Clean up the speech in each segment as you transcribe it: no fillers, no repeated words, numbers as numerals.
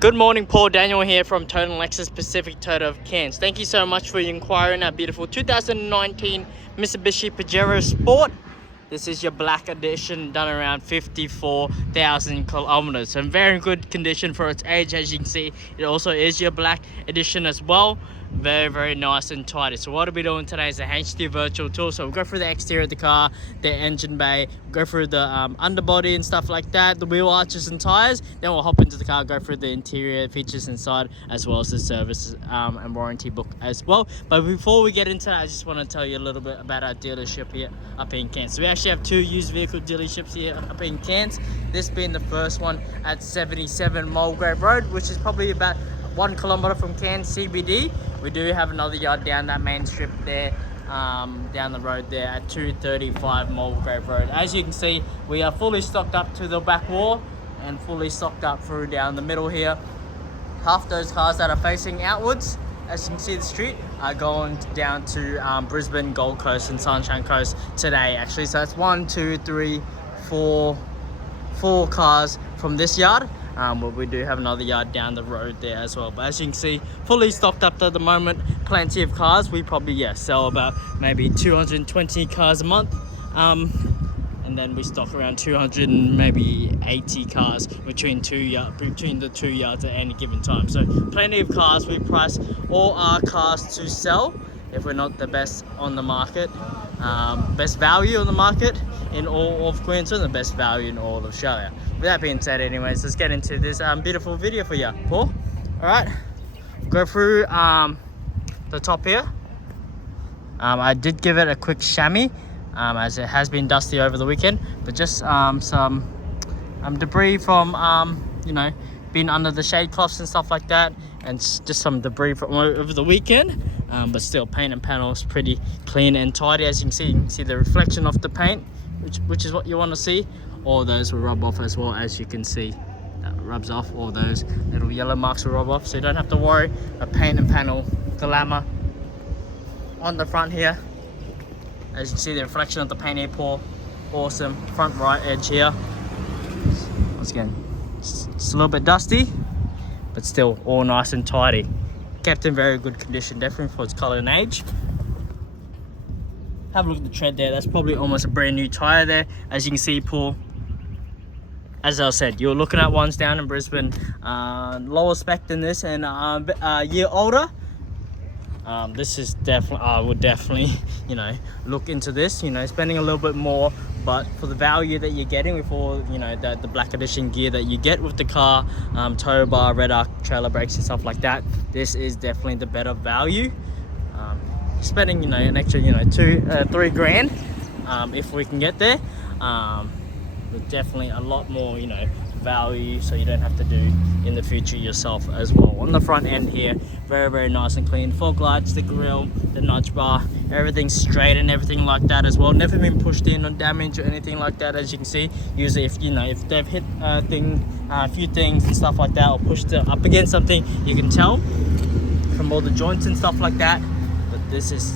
Good morning, Paul Daniel here from Total Lexus Pacific Toyota of Cairns. Thank you so much for your inquiry in our beautiful 2019 Mitsubishi Pajero Sport. This is your black edition, done around 54,000 kilometers. So in very good condition for its age. As you can see, it also is your black edition as well. Very nice and tidy. So what we'll be doing today is a HD virtual tour. So we'll go through the exterior of the car, the engine bay, go through the underbody and stuff like that, the wheel arches and tires. Then we'll hop into the car, go through the interior features inside, as well as the service and warranty book as well. But before we get into that, I just want to tell you a little bit about our dealership here up in Cairns. So we actually have two used vehicle dealerships here up in Cairns. This being the first one at 77 Mulgrave Road, which is probably about 1 kilometer from Cairns CBD. We do have another yard down that main strip there, down the road there at 235 Mulgrave Road. As you can see, we are fully stocked up to the back wall and fully stocked up through down the middle here. Half those cars that are facing outwards, as you can see the street, are going down to Brisbane, Gold Coast and Sunshine Coast today actually. So that's 1, 2, 3, 4 cars from this yard. But we do have another yard down the road there as well. But as you can see, fully stocked up at the moment, plenty of cars. We probably sell about maybe 220 cars a month, and then we stock around 200 and maybe 80 cars between the two yards at any given time. So plenty of cars. We price all our cars to sell if we're not the best on the market, best value on the market in all of Queensland, the best value in all of Australia. With that being said, anyways, let's get into this beautiful video for you, Paul. All right, go through the top here. I did give it a quick chamois, as it has been dusty over the weekend, but just some debris from being under the shade cloths and stuff like that, and just some debris from over the weekend. But still, paint and panel is pretty clean and tidy. As you can see the reflection of the paint, which is what you want to see. All those will rub off as well. As you can see, that rubs off. All those little yellow marks will rub off, so you don't have to worry. A paint and panel glamour on the front here. As you can see, the reflection of the paint here, Paul. Awesome. Front right edge here. Once again, it's a little bit dusty, but still all nice and tidy. Kept in very good condition, definitely for its color and age. Have a look at the tread there. That's probably almost a brand new tire there. As you can see, Paul, as I said, you're looking at ones down in Brisbane, lower spec than this and a year older. This is definitely, I would definitely, look into this, spending a little bit more, but for the value that you're getting with all, the black edition gear that you get with the car, tow bar, red arc, trailer brakes and stuff like that, this is definitely the better value. Spending, an extra, 2-3 grand, if we can get there, with definitely a lot more, value, so you don't have to do in the future yourself as well. On the front end here, very nice and clean. Fog lights, the grille, the nudge bar, everything's straight and everything like that as well. Never been pushed in or damaged or anything like that. As you can see, usually if they've hit a few things and stuff like that, or pushed up against something, you can tell from all the joints and stuff like that. But this is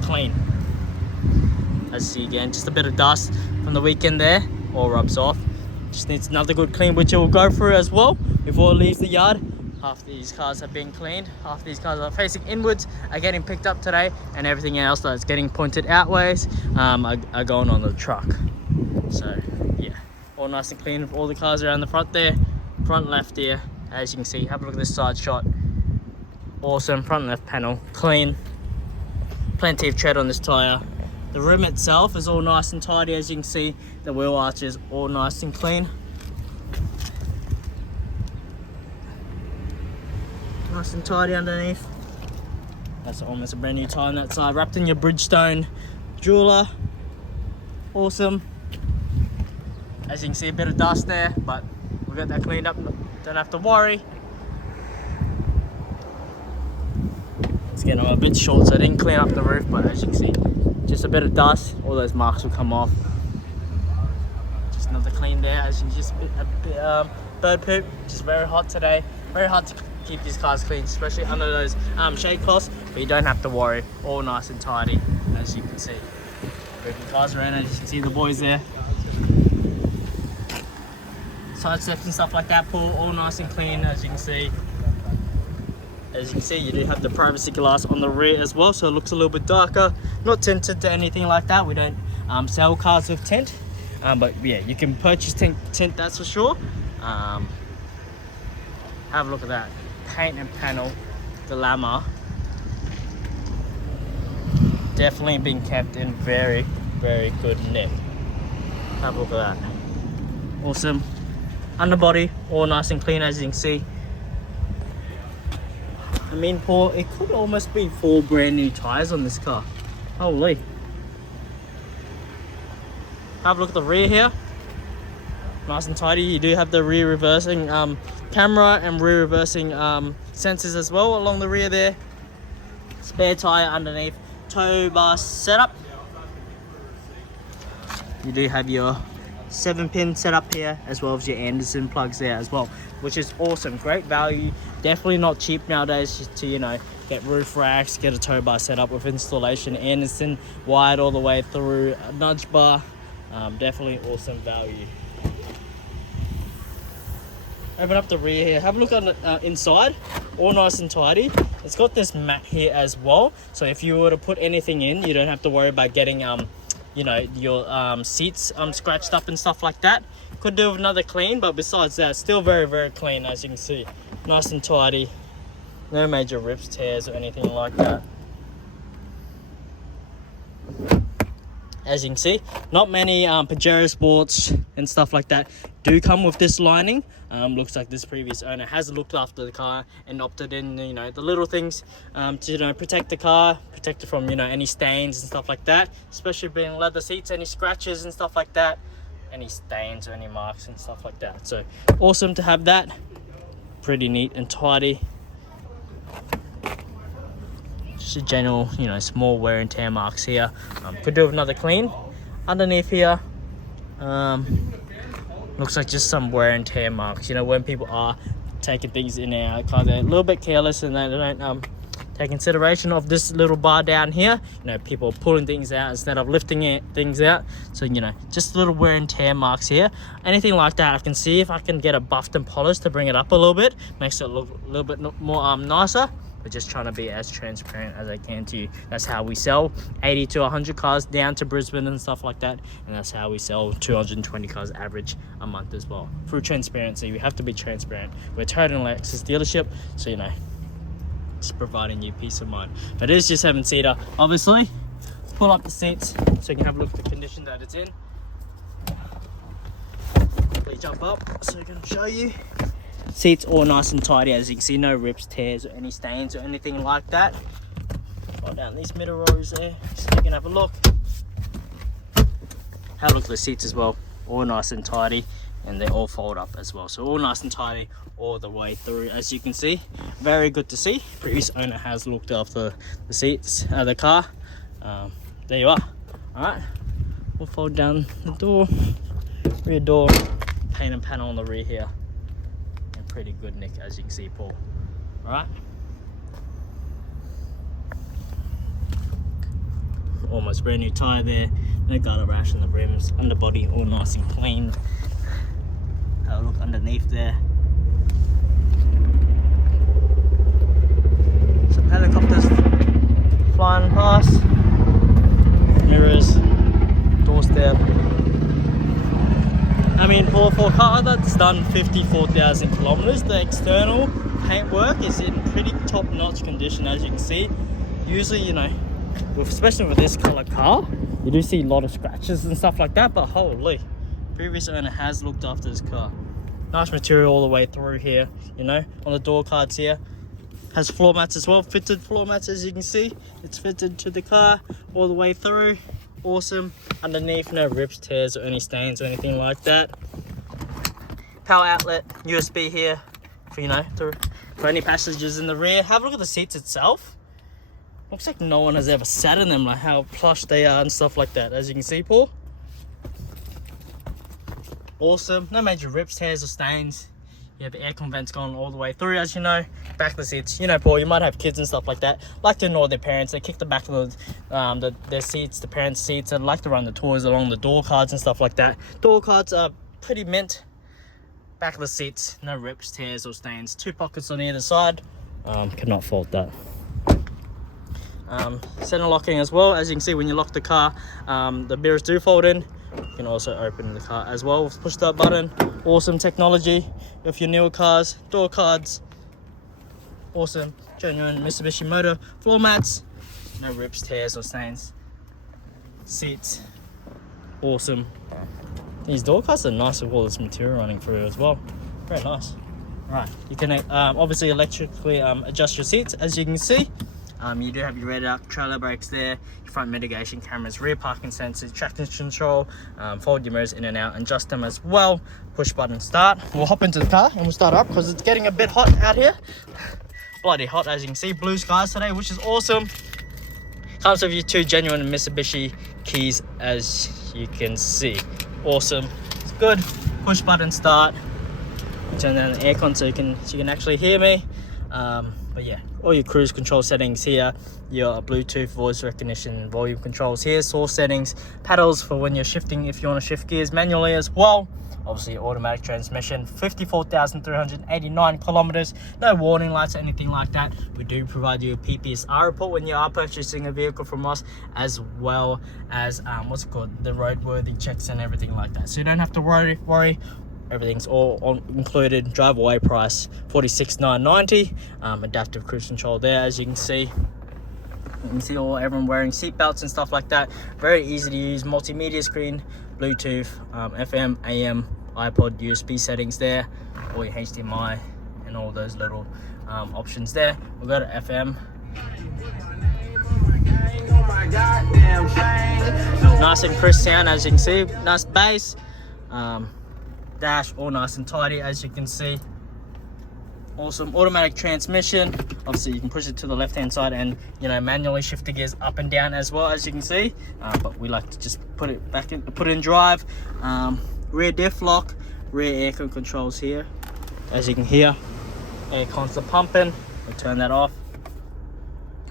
clean. As you see again, just a bit of dust from the weekend there, all rubs off. Just needs another good clean, which it will go through as well before it leaves the yard. Half these cars have been cleaned, half these cars are facing inwards, are getting picked up today, and everything else that's getting pointed outways are going on the truck. So yeah, all nice and clean with all the cars around the front there. Front left here, as you can see, have a look at this side shot. Awesome. Front left panel clean, plenty of tread on this tire. The rim itself is all nice and tidy. As you can see, the wheel arches all nice and clean. Nice and tidy underneath. That's almost a brand new tire on that side. Wrapped in your Bridgestone jeweler. Awesome. As you can see, a bit of dust there, but we'll get that cleaned up. Don't have to worry. Again, I'm a bit short, so I didn't clean up the roof, but as you can see, just a bit of dust, all those marks will come off. Just another clean there, as you can just a bit bird poop. Just very hot today. Very hard to keep these cars clean, especially under those shade cloths, but you don't have to worry. All nice and tidy, as you can see. Moving cars around, as you can see the boys there. side steps and stuff like that, Paul, all nice and clean, as you can see. As you can see, you do have the privacy glass on the rear as well, so it looks a little bit darker. Not tinted to anything like that. We don't sell cars with tint, but yeah, you can purchase tint, that's for sure. Have a look at that. Paint and panel glamour. Definitely been kept in very, very good nick. Have a look at that. Awesome. Underbody, all nice and clean, as you can see. I mean, Paul, it could almost be 4 brand new tires on this car. Holy. Have a look at the rear here. Nice and tidy. You do have the rear reversing camera and rear reversing sensors as well along the rear there. Spare tire underneath. Tow bar setup. You do have your 7-pin setup here, as well as your Anderson plugs there as well, which is awesome. Great value. Definitely not cheap nowadays just to, you know, get roof racks, get a tow bar set up with installation. Anderson wired all the way through, a nudge bar. Definitely awesome value. Open up the rear here. Have a look on the inside. All nice and tidy. It's got this mat here as well, so if you were to put anything in, you don't have to worry about getting you know, your seats scratched up and stuff like that. Could do with another clean, but besides that, still very, very clean, as you can see. Nice and tidy. No major rips, tears, or anything like that. As you can see, not many Pajero Sports and stuff like that do come with this lining. Looks like this previous owner has looked after the car and opted in, you know, the little things to, you know, protect the car, protect it from, you know, any stains and stuff like that, especially being leather seats, any scratches and stuff like that, any stains or any marks and stuff like that. So awesome to have that. Pretty neat and tidy. Just a general, you know, small wear and tear marks here. Could do with another clean. Underneath here, looks like just some wear and tear marks. You know, when people are taking things in and out, they're a little bit careless and they don't take consideration of this little bar down here. You know, people pulling things out instead of lifting things out. So, you know, just little wear and tear marks here. Anything like that, I can see if I can get a buffed and polished to bring it up a little bit. Makes it look a little bit more nicer. But just trying to be as transparent as I can to you. That's how we sell 80 to 100 cars down to Brisbane and stuff like that. And that's how we sell 220 cars average a month as well. Through transparency, we have to be transparent. We're Total Lexus dealership, so, you know, just providing you peace of mind. But it is just 7-seater, obviously. Pull up the seats so you can have a look at the condition that it's in. Quickly jump up so I can show you. Seats all nice and tidy, as you can see. No rips, tears, or any stains or anything like that. Roll down these middle rows there so you can have a look. Have a look at the seats as well. All nice and tidy, and they all fold up as well. So all nice and tidy all the way through, as you can see. Very good to see. Previous owner has looked after the seats, the car. There you are. All right, we'll fold down the door, rear door, paint and panel on the rear here. Pretty good nick, as you can see, Paul. All right, almost brand new tire there. No gutter rash on the rims. Underbody all nice and clean. Have a look underneath there. Some helicopters flying past. Mirrors, doorstep. I mean, for a car that's done 54,000 kilometers, the external paintwork is in pretty top-notch condition, as you can see. Usually, you know, especially with this color car, you do see a lot of scratches and stuff like that, but holy, previous owner has looked after this car. Nice material all the way through here, you know, on the door cards here. Has floor mats as well, fitted floor mats, as you can see. It's fitted to the car all the way through. Awesome. Underneath, no rips, tears, or any stains or anything like that. Power outlet, USB here for, you know, for any passengers in the rear. Have a look at the seats itself. Looks like no one has ever sat in them, like how plush they are and stuff like that, as you can see, Paul. Awesome. No major rips, tears, or stains. Yeah, the aircon vent's gone all the way through, as you know. Back of the seats, you know, Paul, you might have kids and stuff like that, like to ignore their parents. They kick the back of their seats, the parents' seats, and like to run the toys along the door cards and stuff like that. Door cards are pretty mint. Back of the seats, no rips, tears or stains. 2 pockets on either side. Cannot fault that. Center locking as well. As you can see, when you lock the car, the mirrors do fold in. You can also open the car as well with push start button. Awesome technology. If your newer cars, door cards, awesome, genuine Mitsubishi motor. Floor mats, no rips, tears or stains. Seats, awesome. These door cards are nice with all this material running through as well. Very nice. Right, you can obviously electrically adjust your seats, as you can see. You do have your rear duct, trailer brakes there, your front mitigation cameras, rear parking sensors, traction control, fold your mirrors in and out, adjust them as well. Push button start. We'll hop into the car and we'll start up because it's getting a bit hot out here. Bloody hot, as you can see. Blue skies today, which is awesome. Comes with your 2 genuine Mitsubishi keys, as you can see. Awesome. It's good. Push button start. Turn down the aircon so you can actually hear me. But yeah, all your cruise control settings here, your Bluetooth voice recognition, volume controls here, source settings, paddles for when you're shifting if you want to shift gears manually as well. Obviously automatic transmission, 54,389 kilometers, no warning lights or anything like that. We do provide you a PPSR report when you are purchasing a vehicle from us, as well as the roadworthy checks and everything like that. So you don't have to worry. Everything's all included. Drive away price $46,990. Adaptive cruise control there, as you can see. You can see everyone wearing seat belts and stuff like that. Very easy to use. Multimedia screen, Bluetooth, FM, AM, iPod, USB settings there. All your HDMI and all those little options there. We'll go to FM. Nice and crisp sound, as you can see. Nice bass. Dash all nice and tidy, as you can see. Awesome automatic transmission. Obviously you can push it to the left hand side and manually shift the gears up and down as well, as you can see, but we like to just put it in drive. Rear diff lock, rear aircon controls here, as you can hear. Air constant pumping. We'll turn that off.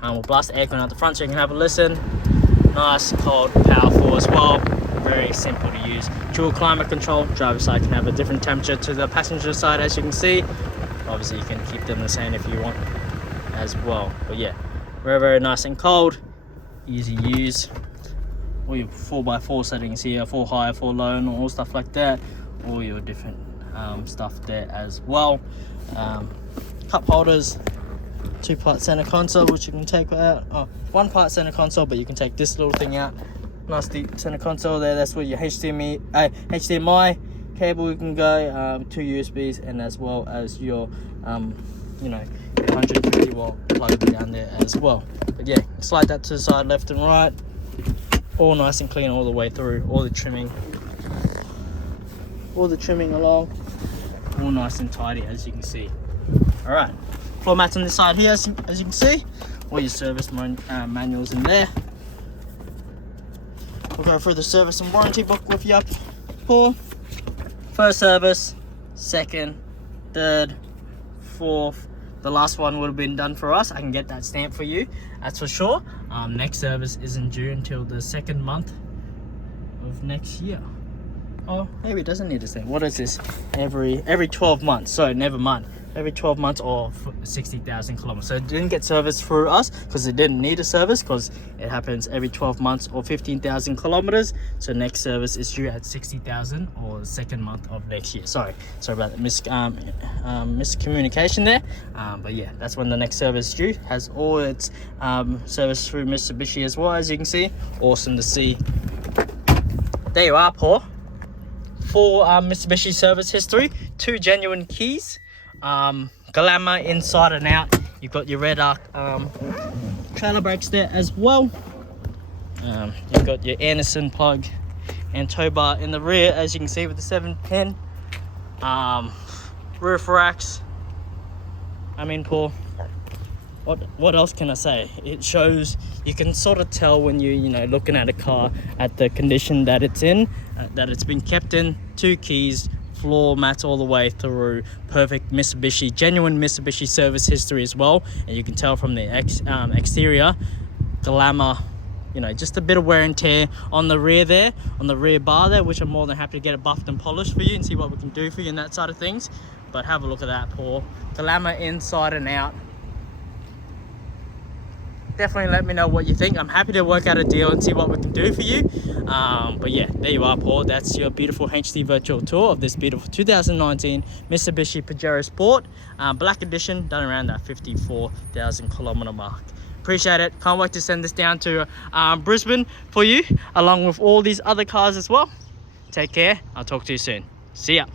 We'll blast the aircon out the front so you can have a listen. Nice, cold, powerful as well. Very simple to use. Dual climate control. Driver's side can have a different temperature to the passenger side, as you can see. Obviously you can keep them the same if you want as well. But yeah, very nice and cold. Easy to use. All your 4x4 settings here, 4 high, 4 low, and all stuff like that. All your different stuff there as well. Cup holders. 2-part center console, which you can take out. 1-part center console, but you can take this little thing out. Nice deep center console there. That's where your HDMI cable you can go, 2 USBs, and as well as your 150 watt plug down there as well. But yeah, slide that to the side, left and right. All nice and clean all the way through. All the trimming along, all nice and tidy, as you can see. All right, floor mats on this side here, as you can see. All your service manuals in there. We'll go through the service and warranty book with you, Paul. First service, second, third, fourth. The last one would have been done for us. I can get that stamp for you, that's for sure. Next service isn't due until the 2nd month of next year. Oh, maybe it doesn't need a stamp. What is this? Every 12 months. So never mind. Every 12 months or 60,000 kilometers. So it didn't get serviced for us because it didn't need a service, because it happens every 12 months or 15,000 kilometers. So next service is due at 60,000 or the 2nd month of next year. Sorry about the miscommunication there. But yeah, that's when the next service is due. Has all its service through Mitsubishi as well, as you can see. Awesome to see. There you are, Paul. Full Mitsubishi service history. 2 genuine keys. Glamour inside and out. You've got your red arc trailer brakes there as well. You've got your Anderson plug and tow bar in the rear, as you can see, with the 7-pin. Roof racks. I mean, Paul, what else can I say? It shows, you can sort of tell when you're looking at a car at the condition that it's in, that it's been kept in. 2 keys, floor mats all the way through, perfect Mitsubishi, genuine Mitsubishi service history as well. And you can tell from the exterior, glamour, you know, just a bit of wear and tear on the rear there, on the rear bar there, which I'm more than happy to get it buffed and polished for you and see what we can do for you in that side of things. But have a look at that, Paul. Glamour inside and out. Definitely let me know what you think. I'm happy to work out a deal and see what we can do for you. But yeah, there you are, Paul. That's your beautiful HD virtual tour of this beautiful 2019 Mitsubishi Pajero Sport. Black edition, done around that 54,000 kilometer mark. Appreciate it. Can't wait to send this down to Brisbane for you, along with all these other cars as well. Take care. I'll talk to you soon. See ya.